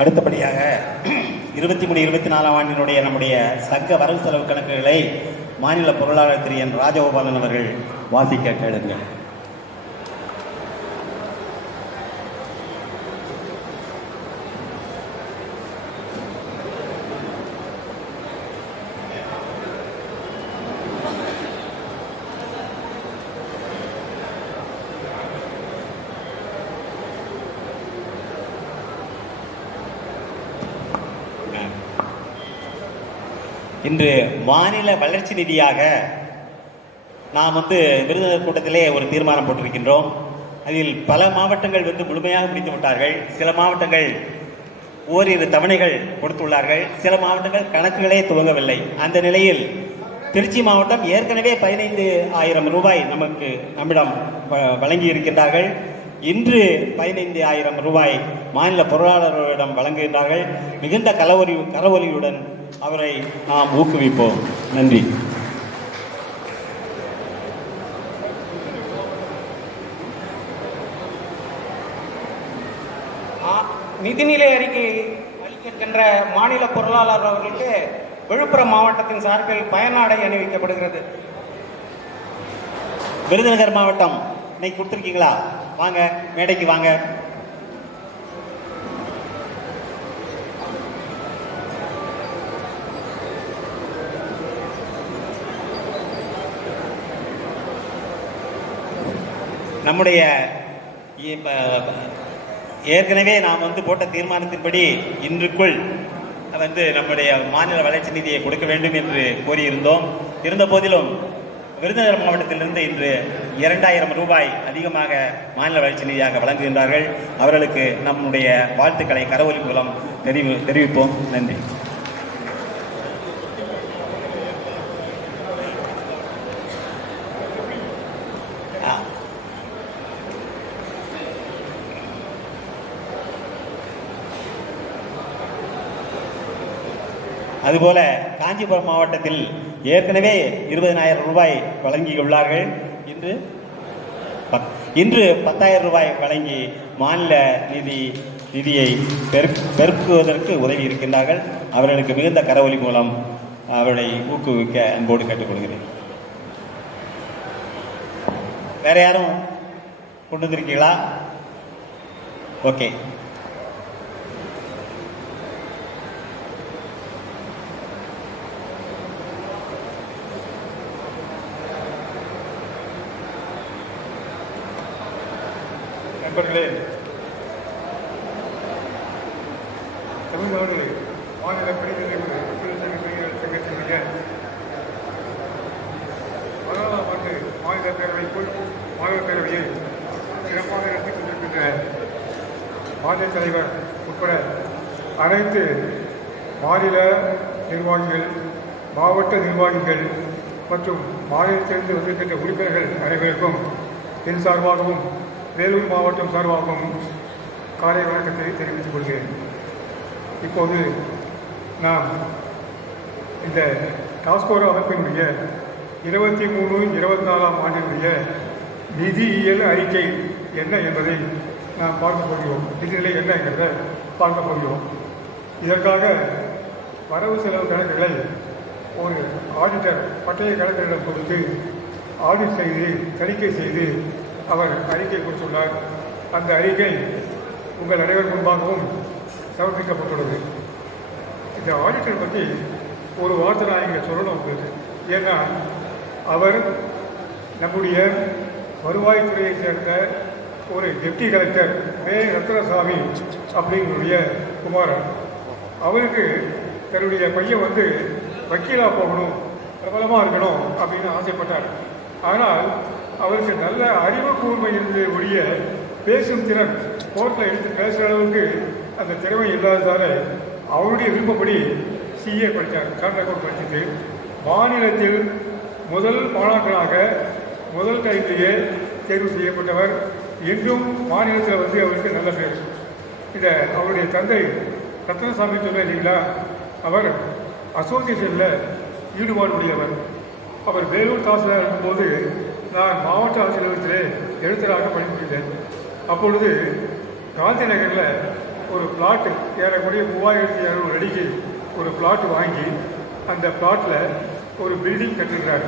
அடுத்தபடியாக 23-24ஆம் ஆண்டினுடைய நம்முடைய சங்க வரவு செலவு கணக்குகளை மாநில பொருளாளர் திரு என் ராஜகோபாலன் அவர்கள் வாசிக்க கேளுங்கள். இன்று மாநில வளர்ச்சி நிதியாக நாம் விருதுநகர் கூட்டத்திலே ஒரு தீர்மானம் போட்டிருக்கின்றோம். அதில் பல மாவட்டங்கள் முழுமையாக முடித்து விட்டார்கள். சில மாவட்டங்கள் ஓரிரு தவணைகள் கொடுத்துள்ளார்கள். சில மாவட்டங்கள் கணக்குகளே துவங்கவில்லை. அந்த நிலையில் திருச்சி மாவட்டம் ஏற்கனவே 15,000 ரூபாய் நம்மிடம் வழங்கி இருக்கின்றார்கள். இன்று 15,000 ரூபாய் மாநில பொருளாளர்களிடம் வழங்குகின்றார்கள். மிகுந்த கரவொலியுடன் அவரை நாம் ஊக்குவிப்போம். நன்றி. நிதிநிலை அறிக்கை அளிக்கின்ற மாநில பொருளாளர் அவர்களுக்கு விழுப்புரம் மாவட்டத்தின் சார்பில் பயனாடை அணிவிக்கப்படுகிறது. விருதுநகர் மாவட்டம் இன்னைக்கு கொடுத்துருக்கீங்களா? வாங்க, மேடைக்கு வாங்க. நம்முடைய ஏற்கனவே நாம் போட்ட தீர்மானத்தின்படி இன்றுக்குள் நம்முடைய மாநில வளர்ச்சி நிதியை கொடுக்க வேண்டும் என்று கோரியிருந்தோம். இருந்த போதிலும் விருதுநகர் மாவட்டத்திலிருந்து இன்று 2,000 ரூபாய் அதிகமாக மாநில வளர்ச்சி நிதியாக வழங்குகின்றார்கள். அவர்களுக்கு நம்முடைய வாழ்த்துக்களை கரவொலி மூலம் தெரிவிப்போம். நன்றி. அதுபோல காஞ்சிபுரம் மாவட்டத்தில் ஏற்கனவே 20,000 ரூபாய் வழங்கியுள்ளார்கள். இன்று 10,000 ரூபாய் வழங்கி மாநில நிதியை பெருக்குவதற்கு உதவி இருக்கின்றார்கள். அவர்களுக்கு மிகுந்த கரவொலி மூலம் அவர்களை ஊக்குவிக்க அன்போடு கேட்டுக்கொள்கிறேன். வேற யாரும் கொண்டு வந்திருக்கீங்களா? ஓகே. நண்பர்களே, தமிழ்நாடு மாநில பணிநிலைவு சங்கத்தினுடைய 16ஆம் ஆண்டு மாநில பேரவைக்குள் மாணவர் பேரவையை சிறப்பாக நடத்தி கொண்டிருக்கின்ற மாநில தலைவர் உட்பட அனைத்து மாநில நிர்வாகிகள், மாவட்ட நிர்வாகிகள் மற்றும் மாநிலத்திலிருந்து வந்திருக்கின்ற உறுப்பினர்கள் அனைவருக்கும் என் சார்பாகவும் வேலூர் மாவட்டம் சார்பாகவும் காலை வணக்கத்தை தெரிவித்துக் கொள்கிறேன். இப்போது நாம் இந்த டாஸ்கோரோ அமைப்பினுடைய 23-24ஆம் ஆண்டினுடைய நிதியியல் அறிக்கை என்ன என்பதை நாம் பார்க்க போகிறோம். நிதிநிலை என்ன என்கிறத பார்க்க போகிறோம். இதற்காக வரவு செலவு கணக்குகளை ஒரு ஆடிட்டர் பட்டய கணக்கிடம் கொடுத்து ஆடிட் செய்து தணிக்கை செய்து அவர் அறிக்கை கொடுத்துள்ளார். அந்த அறிக்கை உங்கள் அனைவர் முன்பாகவும் சமர்ப்பிக்கப்பட்டுள்ளது. இந்த ஆடிட்டர் பற்றி ஒரு வார்த்தை நான் இங்கே சொல்லணும். ஏன்னா அவர் நம்முடைய வருவாய்த்துறையை சேர்ந்த ஒரு டெப்டி கலெக்டர் வே ரத்னசாமி அப்படின்னுடைய குமாரன். அவருக்கு தன்னுடைய பையன் வக்கீலாக போகணும், பிரபலமாக இருக்கணும் அப்படின்னு ஆசைப்பட்டார். ஆனால் அவருக்கு நல்ல அறிவு கூர்மை இருந்த ஒழிய பேசும் திறன், கோர்ட்டில் எடுத்து பேசுகிற அளவுக்கு அந்த திறமை இல்லாததால் அவருடைய விருப்பப்படி சிஏ படித்தார். சார்ட்டர்ட் அக்கவுண்ட் படிச்சுட்டு மாநிலத்தில் முதல் மாணாக்கராக முதல் டைம்லேயே தேர்வு செய்யப்பட்டவர். என்றும் மாநிலத்தில் அவருக்கு நல்ல பேர். இதை அவருடைய தந்தை ரத்னசாமி சொல்ல இல்லைங்களா, அவர் அசோசியேஷனில் ஈடுபாடு உடையவர். அவர் வேலூர் தாசில்தார் இருக்கும்போது நான் மாவட்ட ஆட்சியரகத்திலே எழுத்தராக பணிபுரிந்தேன். அப்பொழுது காந்தி நகரில் ஒரு பிளாட்டு ஏறக்கூடிய 3200 அடிக்கு ஒரு பிளாட் வாங்கி அந்த பிளாட்டில் ஒரு பில்டிங் கட்டிருக்கிறார்.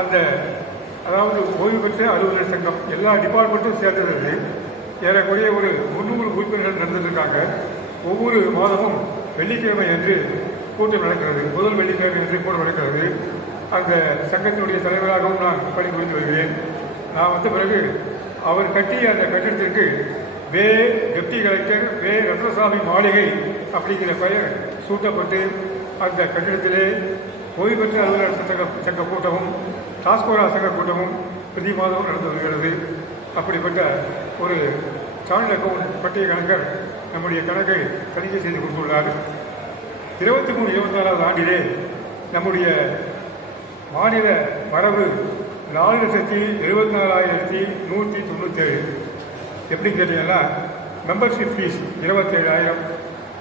அந்த அதாவது ஓய்வு பெற்ற அலுவலர் சங்கம் எல்லா டிபார்ட்மெண்ட்டும் சேர்ந்தது ஏறக்கூடிய ஒரு 300 உறுப்பினர்கள் நடந்துருக்காங்க. ஒவ்வொரு மாதமும் வெள்ளிக்கிழமை அன்று கூட்டம் நடக்கிறது. முதல் வெள்ளிக்கிழமை அன்று கூட்டம் நடக்கிறது. அந்த சங்கத்தினுடைய தலைவராகவும் நான் பணிபுரிந்து வருகிறேன். நான் வந்த பிறகு அவர் கட்டிய அந்த கட்டிடத்திற்கு வே டெப்டி கலெக்டர் வே ரத்னசாமி மாளிகை அப்படிங்கிற பெயர் சூட்டப்பட்டு அந்த கட்டிடத்திலே ஓய்வு பெற்ற அலுவலர் சங்க கூட்டமும் டாஸ்கோரா சங்க கூட்டமும் பிரதி மாதமும் நடந்து வருகிறது. அப்படிப்பட்ட ஒரு சார்ட் அக்கவுண்ட் பட்டிய கணக்கர் நம்முடைய கணக்கை தணிக்கை செய்து கொடுத்துள்ளார். 23-24 ஆண்டிலே நம்முடைய மாநில வரவு 4,74,197. எப்படி கேட்டீங்கன்னா மெம்பர்ஷிப் ஃபீஸ் 27,000,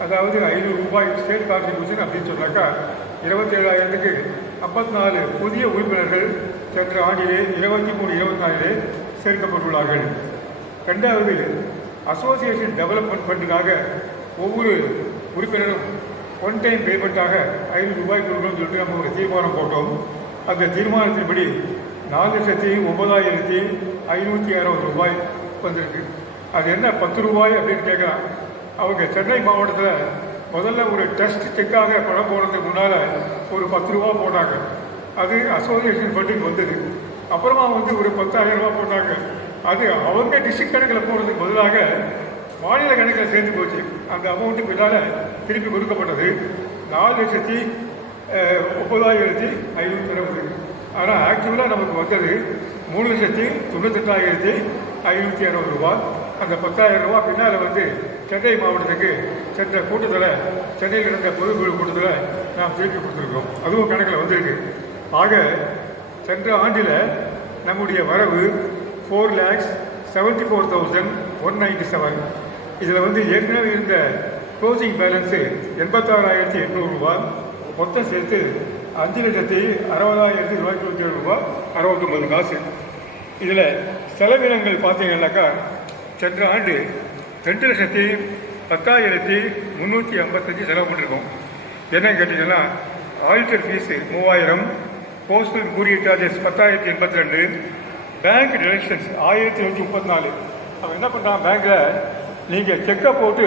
அதாவது 500 ரூபாய் ஸ்டேட் கான்ட்ரிபியூஷன் அப்படின்னு சொன்னாக்கா 27,000க்கு 54 புதிய உறுப்பினர்கள் சென்ற ஆண்டிலே 23-24 சேர்க்கப்பட்டுள்ளார்கள். ரெண்டாவது, அசோசியேஷன் டெவலப்மெண்ட் ஃபண்டுக்காக ஒவ்வொரு உறுப்பினரும் ஒன் டைம் பேமெண்ட்டாக 500 ரூபாய் கொடுக்கணும்னு சொல்லிட்டு நம்ம ஒரு தீர்மானம் போட்டோம். அந்த தீர்மானத்தின்படி 4,09,560 ரூபாய் வந்திருக்கு. அது என்ன 10 ரூபாய் அப்படின்னு கேட்கலாம். அவங்க சென்னை மாவட்டத்தில் முதல்ல ஒரு டெஸ்ட் செக்காக பணம் போடுறதுக்கு முன்னால் ஒரு 10 ரூபா போட்டாங்க. அது அசோசியேஷன் ஃபண்டுக்கு வந்தது. அப்புறமா வந்து ஒரு 10,000 ரூபா போட்டாங்க. அது அவங்க டிஸ்ட்ரிக்ட் கணக்கில் போடுறதுக்கு பதிலாக மாநில கணக்கில் சேர்ந்து போச்சு. அந்த அமௌண்ட்டு பின்னால் திருப்பி கொடுக்கப்பட்டது 4,09,560. ஆனால் ஆக்சுவலாக நமக்கு வந்தது 3,98,560 ரூபா. அந்த 10,000 ரூபா பின்னால் வந்து சென்னை மாவட்டத்துக்கு சென்ற கூட்டத்தில், சென்னையில் நடந்த பொதுக்குழு கூட்டத்தில் நாம் திருப்பி கொடுத்துருக்கோம். அதுவும் கணக்கில் வந்திருக்கு. ஆக சென்ற ஆண்டில் நம்முடைய வரவு 4,74,197. இதில் வந்து ஏற்கனவே இருந்த க்ளோசிங் பேலன்ஸு 86,800 ரூபா. மொத்தம் சேர்த்து 5,60,927 ரூபா 69 காசு. இதில் செலவினங்கள் பார்த்தீங்கன்னாக்கா சென்ற ஆண்டு 2,10,355 செலவு பண்ணியிருக்கோம். என்னன்னு கேட்டிங்கன்னா auditor fees 3,000, postal courier charges 10,082, bank deductions 1,134. அவன் என்ன பண்ணுறான், பேங்க்கில் நீங்கள் செக்கை போட்டு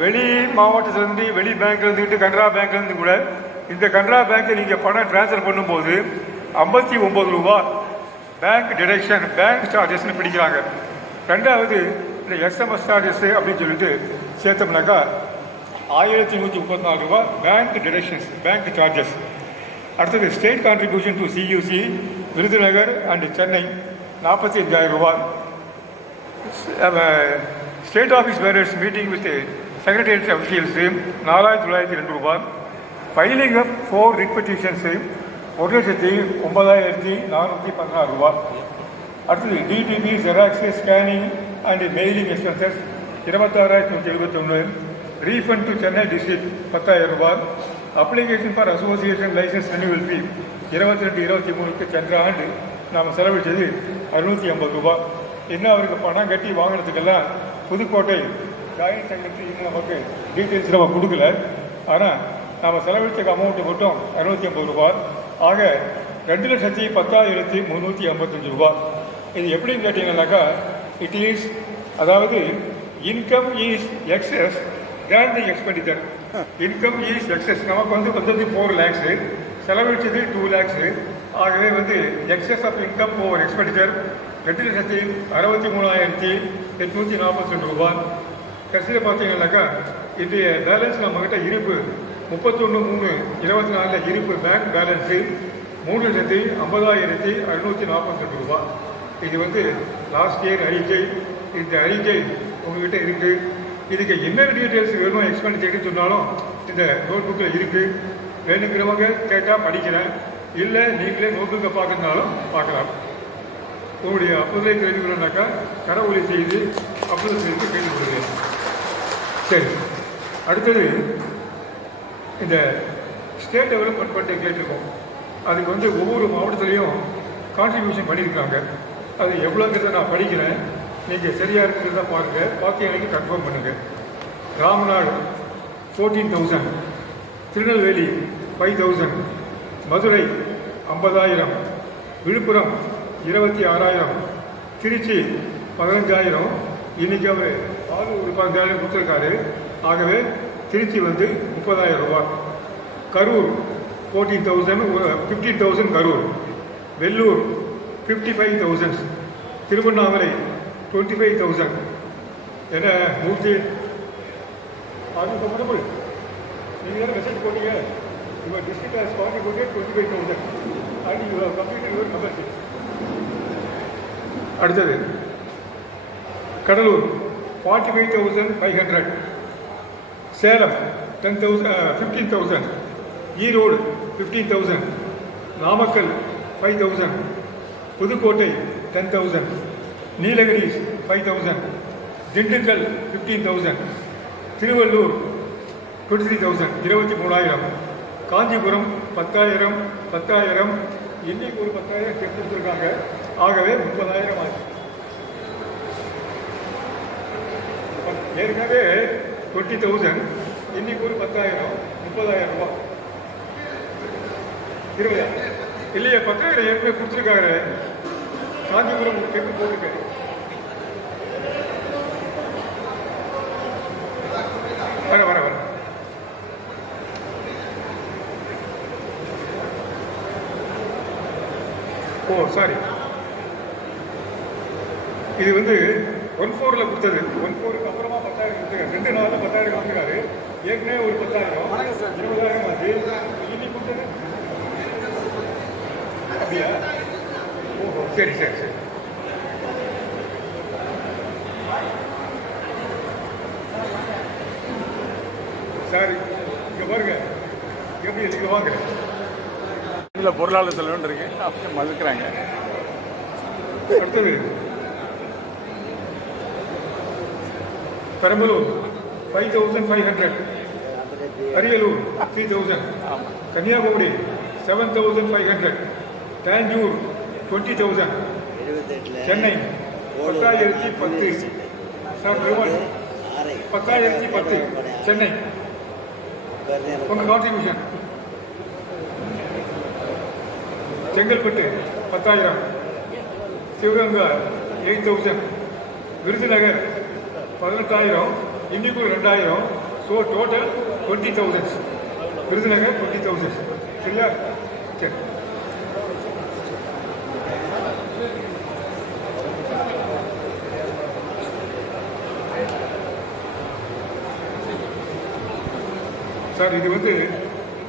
வெளி மாவட்டத்திலேருந்து வெளி பேங்க்லேருந்துட்டு கனரா பேங்க்லேருந்து கூட இந்த கனரா பேங்க்கை நீங்கள் பணம் ட்ரான்ஸ்ஃபர் பண்ணும்போது 59 ரூபா பேங்க் டிடக்ஷன், பேங்க் சார்ஜஸ்ன்னு பிடிக்கிறாங்க. ரெண்டாவது இந்த எஸ்எம்எஸ் சார்ஜஸ் அப்படின்னு சொல்லிட்டு சேர்த்தோம்னாக்கா 1,134 ரூபா பேங்க் டிடக்ஷன்ஸ், பேங்க் சார்ஜஸ். அடுத்தது state contribution to CUC Virudhunagar and Chennai 45,000 ரூபா. State office bearers meeting with secretariat officials 4,902 ரூபா. ஃபைலிங் ஆஃப் 4 ரிட் பெட்டிஷன்ஸு 1,09,416 ரூபா. அடுத்தது DTP xerox scanning and mailing expenses 26,171. Refund to Chennai district 10,000 ரூபா. Application for association licence renewal fee 22-23க்கு சென்ற ஆண்டு நாம் செலவழித்தது 650 ரூபா. இன்னும் அவருக்கு பணம் கட்டி வாங்கினதுக்கெல்லாம் புதுக்கோட்டை ஜாயின்ட் செக்ரட்டரி இன்னும் நமக்கு டீட்டெயில்ஸ் நம்ம கொடுக்கல. ஆனால் நாம் செலவழித்த அமௌண்ட்டு மட்டும் 650 ரூபா. ஆக 2,10,355 ரூபா. இது எப்படின்னு கேட்டீங்கன்னாக்கா இட் இஸ், அதாவது income is excess than the expenditure. Income is excess. நமக்கு வந்து வந்தது 4 lakhs, செலவழிச்சது 2 lakhs. ஆகவே வந்து excess of income over expenditure 2,63,842 ரூபா. கடைசியில் பார்த்தீங்கன்னாக்கா இன்றைய பேலன்ஸ் நம்மகிட்ட இருப்பு 31/3/24 இருப்பு பேங்க் பேலன்ஸு 3,50,642 ரூபா. இது வந்து லாஸ்ட் இயர் அறிக்கை. இந்த அறிக்கை உங்ககிட்ட இருக்குது. இதுக்கு என்ன டீட்டெயில்ஸ் வேணும் எக்ஸ்பெண்டிச்சர்னு சொன்னாலும் இந்த நோட் புக்கில் இருக்குது. வேணுங்கிறவங்க கேட்டால் படிக்கிறேன், இல்லை நீங்களே நோட் புக்கை பார்க்கறதுனாலும் பார்க்கலாம். உங்களுடைய அப்போதே தெரிந்து கொள்ளனாக்கா கடவுளை செய்து அப்போது செய்து கேள்வி கொடுங்க. சரி, அடுத்தது இந்த ஸ்டேட் டெவலப்மெண்ட் ஃபண்டை கேட்டிருக்கோம். அதுக்கு வந்து ஒவ்வொரு மாவட்டத்துலேயும் கான்ட்ரிபியூஷன் பண்ணியிருக்காங்க. அது எவ்வளோங்கிறத நான் படிக்கிறேன். நீங்கள் சரியாக இருக்கிறதா பாருங்கள், பார்த்து எனக்கு கன்ஃபார்ம் பண்ணுங்கள். ராமநாடு 14,000, திருநெல்வேலி 5,000, மதுரை 50,000, விழுப்புரம் 26,000, திருச்சி 15,000. இன்னைக்கு அவர் 15,000 கொடுத்துருக்காரு. ஆகவே திருச்சி வந்து 30,000 ரூபாய். கரூர் 14,000, 15,000 கரூர். வெள்ளூர் 55,000, திருவண்ணாமலை 25,000. என்ன மூர்த்தி அது கம்ஃபர்டபுள். நீங்கள் தானே மெசேஜ் போட்டீங்க, your district has contributed 25,000 and you have completed your membership. அடுத்தது கடலூர் 45,500, சேலம் 15,000, ஈரோடு 15,000, நாமக்கல் 5,000, புதுக்கோட்டை 10,000, நீலகிரிஸ் 5,000, திண்டுக்கல் 15,000, திருவள்ளூர் 23,000, 23,000, காஞ்சிபுரம் 10,000, 10,000. இன்னைக்கு ஒரு 10,000 செக் கொடுத்துருக்காங்க. ஆகவே 30,000 ஆச்சு. ஏற்கனவே 20,000, இன்னைக்கு ஒரு 10,000, 30,000 ரூபாய். 20,000 இல்லையா? 10,000 ஏற்கனவே கொடுத்துருக்காரு. காஞ்சிபுரம் செக் போட்டுருக்காரு. வர வர வர ஓ சாரி, இது வந்து 1/4ல் கொடுத்தது. 1/4க்கு அப்புறமா 10,000 கொடுத்துருக்காரு. 2 நாளில் 10,000 கொடுத்துருக்காரு. ஏற்கனவே ஒரு 10,000, 20,000 ஆச்சு. இன்னைக்கு கொடுத்தது அப்படியா? ஓஹோ, சரி சரி சரி. சாரி, இங்கே பாருங்க எப்படி இங்கே வாங்க. இதில் பொருளாளர் செலவுன்னு இருக்கு, அப்படியே மறுக்கிறாங்க. அடுத்தது பெரம்பலூர் 5,500, அரியலூர் 3,000, கன்னியாகுமரி 7,500, தாஞ்சூர் 20,000, சென்னை 10,010, சார் 10,010 சென்னை உங்கள் கான்ட்ரிபியூஷன். செங்கல்பட்டு 10,000, சிவகங்கை 8,000, விருதுநகர் 18,000, இன்னைக்கு 2,000. So total 20,000. விருதுநகர் 20,000. சரியா? சரி. சார் இது வந்து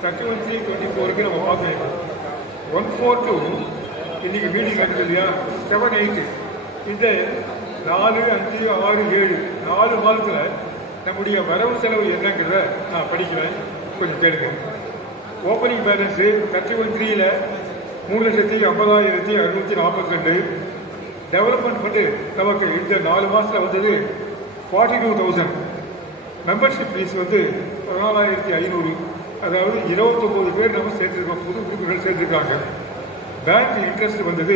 31/3/24 நம்ம பார்க்கணும். 1/4 இன்னைக்கு மீட்டிங் நடக்குது இல்லையா? 7, 8 இந்த 4, 5, 6, 7 4 மாதத்தில் நம்முடைய வரவு செலவு என்னங்கிறத நான் படிக்கிறேன், கொஞ்சம் கேளுங்க. ஓப்பனிங் பேலன்ஸு 31/3ல் 3,50,642. டெவலப்மெண்ட் ஃபண்டு நமக்கு இந்த 4 மாதத்தில் வந்தது 42,000. மெம்பர்ஷிப் ஃபீஸ் வந்து 14,500. அதாவது 29 பேர் நம்ம சேர்த்துருக்கோம், புது உறுப்பினர்கள் சேர்த்துருக்காங்க. பேங்க் இன்ட்ரெஸ்ட் வந்தது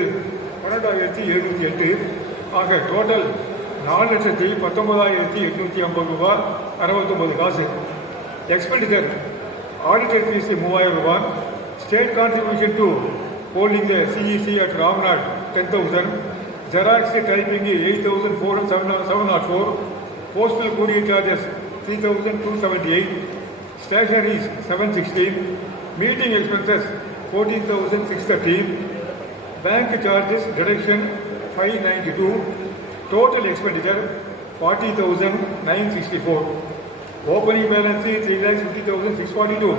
12,708. ஆக டோட்டல் 4,19,850 ரூபாய் 69 காசு. எக்ஸ்பெண்டிச்சர் ஆடிட்டர் ஃபீஸ் 3,000 ரூபாய். State contribution to holding the CEC at Ramnad 10,000. Xerox typing 8,704. Postal courier charges 3,278. Stationaries 716. Meeting expenses 14,630. Bank charges deduction 592. Total expenditure 40,964. Opening balance 3,50,642.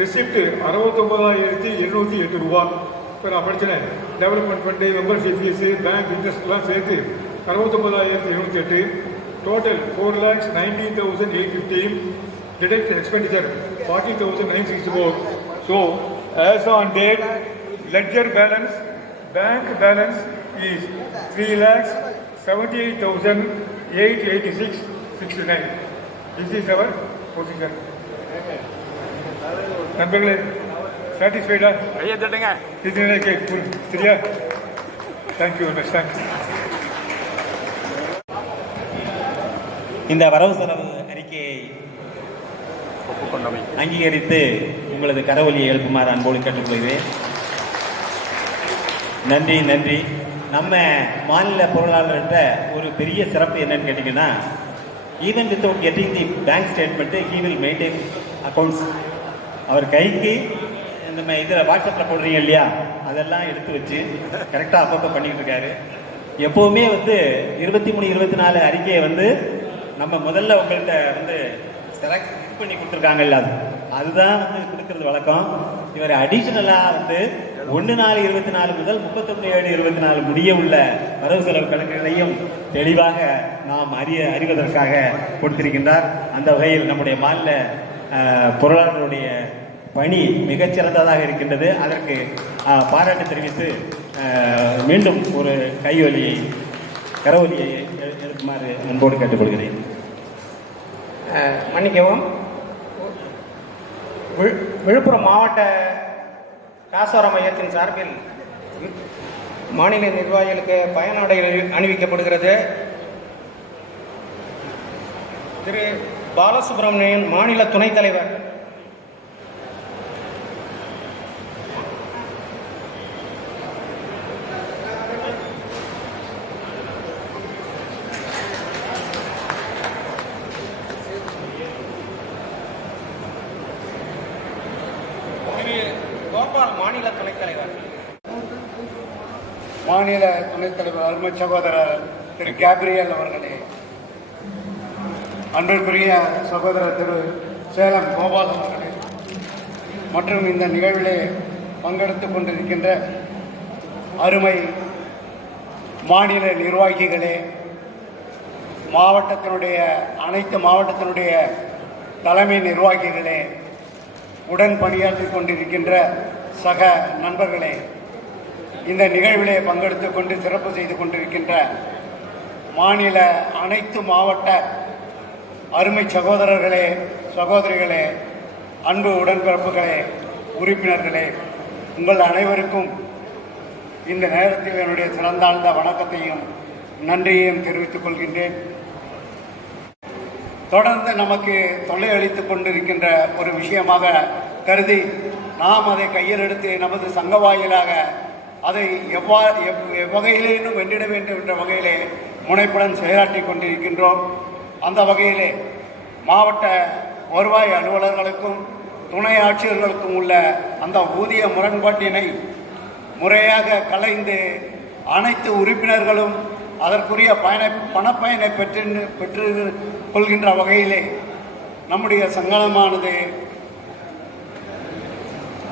Receipt 69,708 ரூபாய். இப்போ நான் படித்தேன். Development fund, membership fees, bank இன்ட்ரெஸ்ட்லாம் சேர்த்து 69,708. Total 4,19,815. Deduct expenditure 40,964. So, as on date, ledger balance, bank balance is 3,78,886.69. This is our position. நண்பர்களே, சாட்டிஸ்ஃபைடா? ஐயா தட்டுங்க. இது சரியா? Thank you very much. தேங்க்யூ. இந்த வரவு செலவு அறிக்கையை ஒப்புக்கொண்டமை. அங்கீகரித்து உங்களது கரவொலியை எழுப்புமாறு அன்போடு கேட்டுக்கொள்கிறேன். நன்றி நன்றி. நம்ம மாநில பொருளாளர்கிட்ட ஒரு பெரிய சிறப்பு என்னன்னு கேட்டிங்கன்னா, even without getting the bank statement he will maintain accounts. அவர் கைக்கு நம்ம இதில் வாட்ஸ்அப்பில் போடுறீங்க இல்லையா, அதெல்லாம் எடுத்து வச்சு கரெக்டாக அப்பப்போ பண்ணிக்கிட்டு இருக்காரு. எப்போவுமே வந்து 23, 24 அறிக்கையை வந்து நம்ம முதல்ல உங்கள்கிட்ட வந்து செலக்ட் இது பண்ணி கொடுத்துருக்காங்கல்ல, அதுதான் வந்து கொடுக்கறது வழக்கம். இவர் அடிஷ்னலாக வந்து 1/4/24 முதல் 31/7/24 முடிய உள்ள வரவு செலவு கணக்குகளையும் தெளிவாக நாம் அறிவதற்காக கொடுத்திருக்கின்றார். அந்த வகையில் நம்முடைய மாநில பொருளாளருடைய பணி மிகச்சிறந்ததாக இருக்கின்றது. அதற்கு பாராட்டு தெரிவித்து மீண்டும் ஒரு கரவொலியை எழுப்புமாறு அன்போடு கேட்டுக்கொள்கிறேன். மன்னிக்கவும், விழுப்புரம் மாவட்ட காசோர மையத்தின் சார்பில் மாநில நிர்வாகிகளுக்கு பயனாடை அணிவிக்கப்படுகிறது. திரு பாலசுப்ரமணியன், மாநில துணைத் தலைவர். கோபால், மாநில துணைத் தலைவர். மாநில துணைத் தலைவர் அருமை சகோதரர் திரு கேப்ரியல் அவர்களே, அன்பிற்குரிய சகோதரர் திரு சேலம் கோபால் அவர்களே, மற்றும் இந்த நிகழ்விலே பங்கெடுத்துக் கொண்டிருக்கின்ற அருமை மாநில நிர்வாகிகளே, அனைத்து மாவட்டத்தினுடைய தலைமை நிர்வாகிகளே, உடன் பணியாற்றிக் கொண்டிருக்கின்ற சக நண்பர்களே, இந்த நிகழ்விலே பங்கெடுத்துக் கொண்டு சிறப்பு செய்து கொண்டிருக்கின்ற மாநில அனைத்து மாவட்ட அருமை சகோதரர்களே, சகோதரிகளே, அன்பு உடன்பிறப்புகளே, உறுப்பினர்களே, உங்கள் அனைவருக்கும் இந்த நேரத்தில் என்னுடைய சிறந்தாழ்ந்த வணக்கத்தையும் நன்றியையும் தெரிவித்துக் கொள்கின்றேன். தொடர்ந்து நமக்கு தொல்லை அளித்துக் கொண்டிருக்கின்ற ஒரு விஷயமாக கருதி நாம் அதை கையில் எடுத்து நமது சங்க வாயிலாக அதை எவ்வகையிலேனும் வென்றிட வேண்டும் என்ற வகையிலே முனைப்புடன் செயலாற்றி கொண்டிருக்கின்றோம். அந்த வகையிலே மாவட்ட வருவாய் அலுவலர்களுக்கும் துணை ஆட்சியர்களுக்கும் உள்ள அந்த ஊதிய முரண்பாட்டினை முறையாக களைந்து அனைத்து உறுப்பினர்களும் அதற்குரிய பணப்பயனை பெற்று கொள்கின்ற வகையிலே நம்முடைய சங்கமானது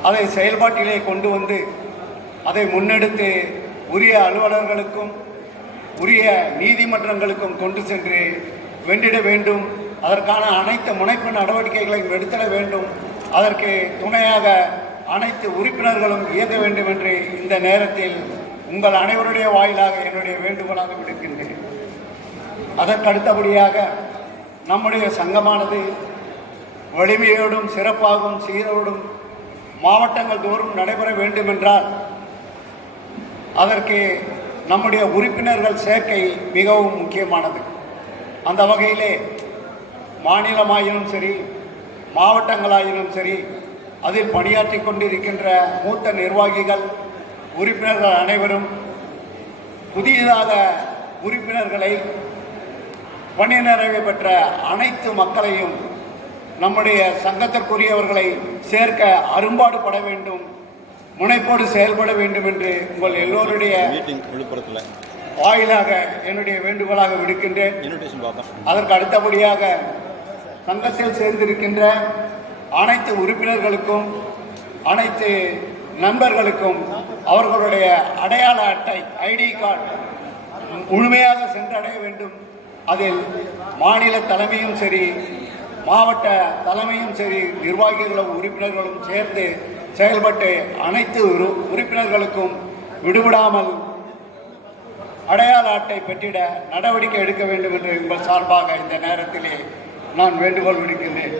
அதை செயல்பாட்டிலே கொண்டு வந்து அதை முன்னெடுத்து உரிய அலுவலர்களுக்கும் உரிய நீதிமன்றங்களுக்கும் கொண்டு சென்று வென்றிட வேண்டும். அதற்கான அனைத்து முனைப்பு நடவடிக்கைகளையும் எடுத்திட வேண்டும். அதற்கு துணையாக அனைத்து உறுப்பினர்களும் இயங்க வேண்டும் என்று இந்த நேரத்தில் உங்கள் அனைவருடைய வாயிலாக என்னுடைய வேண்டுகோளாக விடுக்கின்றேன். அதற்கு அடுத்தபடியாக நம்முடைய சங்கமானது வலிமையோடும் சிறப்பாகவும் சீரோடும் மாவட்டங்கள் தோறும் நடைபெற வேண்டும் என்றால் அதற்கு நம்முடைய உறுப்பினர்கள் சேர்க்கை மிகவும் முக்கியமானது. அந்த வகையிலே மாநிலமாயினும் சரி, மாவட்டங்களாயினும் சரி, அதில் பணியாற்றி கொண்டிருக்கின்ற மூத்த நிர்வாகிகள், உறுப்பினர்கள் அனைவரும் புதியதாக உறுப்பினர்களை பணி நிறைவு பெற்ற அனைத்து மக்களையும் நம்முடைய சங்கத்திற்குரியவர்களை சேர்க்க அரும்பாடுபட வேண்டும், முனைப்போடு செயல்பட வேண்டும் என்று உங்கள் எல்லோருடைய வாயிலாக என்னுடைய வேண்டுகோளாக விடுக்கின்றேன். அதற்கு அடுத்தபடியாக சங்கத்தில் சேர்ந்திருக்கின்ற அனைத்து உறுப்பினர்களுக்கும் அனைத்து நண்பர்களுக்கும் அவர்களுடைய அடையாள அட்டை ஐடி கார்டு முழுமையாக சென்றடைய வேண்டும். அதில் மாநில தலைமையும் சரி, மாவட்ட தலைமையும் சரி, நிர்வாகிகளும் உறுப்பினர்களும் சேர்ந்து செயல்பட்டு அனைத்து உறுப்பினர்களுக்கும் விடுவிடாமல் அடையாள அட்டை பெற்றிட நடவடிக்கை எடுக்க வேண்டும் என்று உங்கள் சார்பாக இந்த நேரத்திலே நான் வேண்டுகோள் விடுக்கின்றேன்.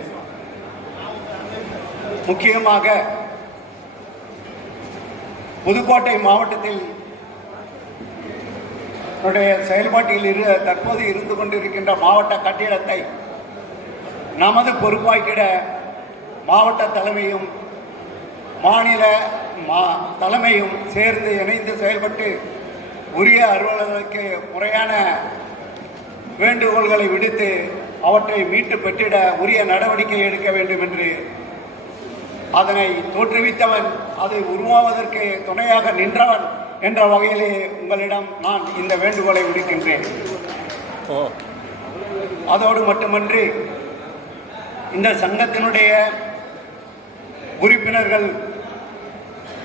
முக்கியமாக புதுக்கோட்டை மாவட்டத்தில் செயல்பாட்டில் தற்போது இருந்து கொண்டிருக்கின்ற மாவட்ட கட்டிடத்தை நமது பொறுப்பாக்கிட மாவட்ட தலைமையும் மாநில தலைமையும் சேர்ந்து இணைந்து செயல்பட்டு உரிய அலுவலர்களுக்கு முறையான வேண்டுகோள்களை விடுத்து அவற்றை மீட்டு பெற்றிட உரிய நடவடிக்கை எடுக்க வேண்டும் என்று அதனை தோற்றுவித்தவன் அதை உருவாவதற்கு துணையாக நின்றவன் என்ற வகையிலே உங்களிடம் நான் இந்த வேண்டுகோளை விடுக்கின்றேன். அதோடு மட்டுமன்றி இந்த சங்கத்தினுடைய உறுப்பினர்கள்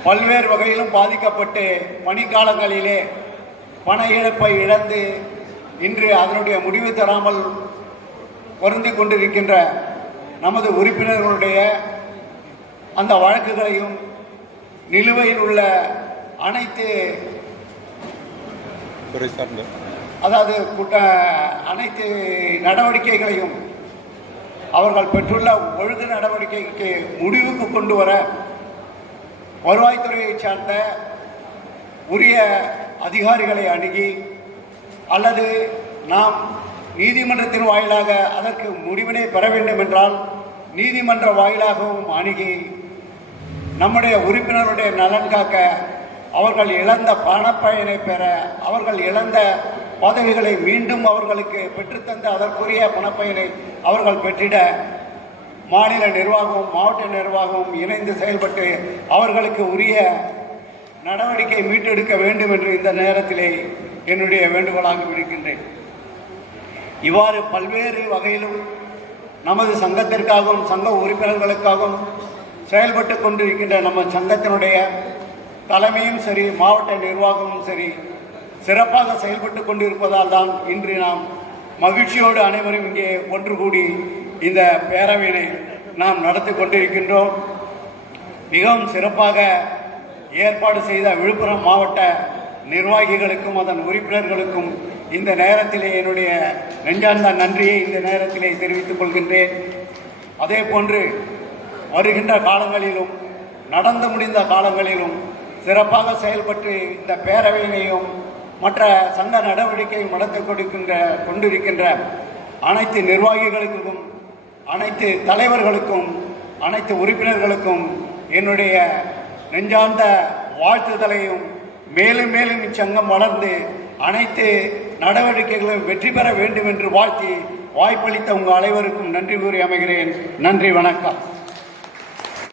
பல்வேறு வகையிலும் பாதிக்கப்பட்டு பணிக்காலங்களிலே பண இழப்பை இழந்து இன்று அதனுடைய முடிவு தராமல் வருந்தி கொண்டிருக்கின்ற நமது உறுப்பினர்களுடைய அந்த வழக்குகளையும் நிலுவையில் உள்ள அனைத்து அனைத்து நடவடிக்கைகளையும் அவர்கள் பெற்றுள்ள ஒழுங்கு நடவடிக்கைக்கு முடிவுக்கு கொண்டு வர வருவாய்த்துறையை சார்ந்த உரிய அதிகாரிகளை அணுகி அல்லது நாம் நீதிமன்றத்தின் வாயிலாக அதற்கு முடிவினை பெற வேண்டும் என்றால் நீதிமன்ற வாயிலாகவும் அணுகி நம்முடைய உறுப்பினருடைய நலன் காக்க அவர்கள் இழந்த பணப்பயனை பெற அவர்கள் இழந்த பதவிகளை மீண்டும் அவர்களுக்கு பெற்றுத்தந்த அதற்குரிய பணப்பயனை அவர்கள் பெற்றிட மாநில நிர்வாகமும் மாவட்ட நிர்வாகமும் இணைந்து செயல்பட்டு அவர்களுக்கு உரிய நடவடிக்கை மீட்டெடுக்க வேண்டும் என்று இந்த நேரத்திலே என்னுடைய வேண்டுகோளாக விடுக்கின்றேன். இவ்வாறு பல்வேறு வகையிலும் நமது சங்கத்திற்காகவும் சங்க உறுப்பினர்களுக்காகவும் செயல்பட்டு கொண்டிருக்கின்ற நம்ம சங்கத்தினுடைய தலைமையும் சரி மாவட்ட நிர்வாகமும் சரி சிறப்பாக செயல்பட்டு கொண்டிருப்பதால் தான் இன்று நாம் மகிழ்ச்சியோடு அனைவரும் இங்கே ஒன்று கூடி இந்த பேரவையினை நாம் நடத்தி கொண்டிருக்கின்றோம். மிகவும் சிறப்பாக ஏற்பாடு செய்த விழுப்புரம் மாவட்ட நிர்வாகிகளுக்கும் அதன் உறுப்பினர்களுக்கும் இந்த நேரத்திலே என்னுடைய நெஞ்சார்ந்த நன்றியை இந்த நேரத்திலே தெரிவித்துக் கொள்கின்றேன். அதே போன்று வருகின்ற காலங்களிலும் நடந்து முடிந்த காலங்களிலும் சிறப்பாக செயல்பட்டு இந்த பேரவையினையும் மற்ற சங்க நடவடிக்கையும் நடத்தி கொண்டிருக்கின்ற அனைத்து நிர்வாகிகளுக்கும் அனைத்து தலைவர்களுக்கும் அனைத்து உறுப்பினர்களுக்கும் என்னுடைய நெஞ்சார்ந்த வாழ்த்துதலையும் மேலும் மேலும் இச்சங்கம் வளர்ந்து அனைத்து நடவடிக்கைகளும் வெற்றி பெற வேண்டும் என்று வாழ்த்தி வாய்ப்பளித்த உங்கள் அனைவருக்கும் நன்றி கூறி அமைகிறேன். நன்றி, வணக்கம்.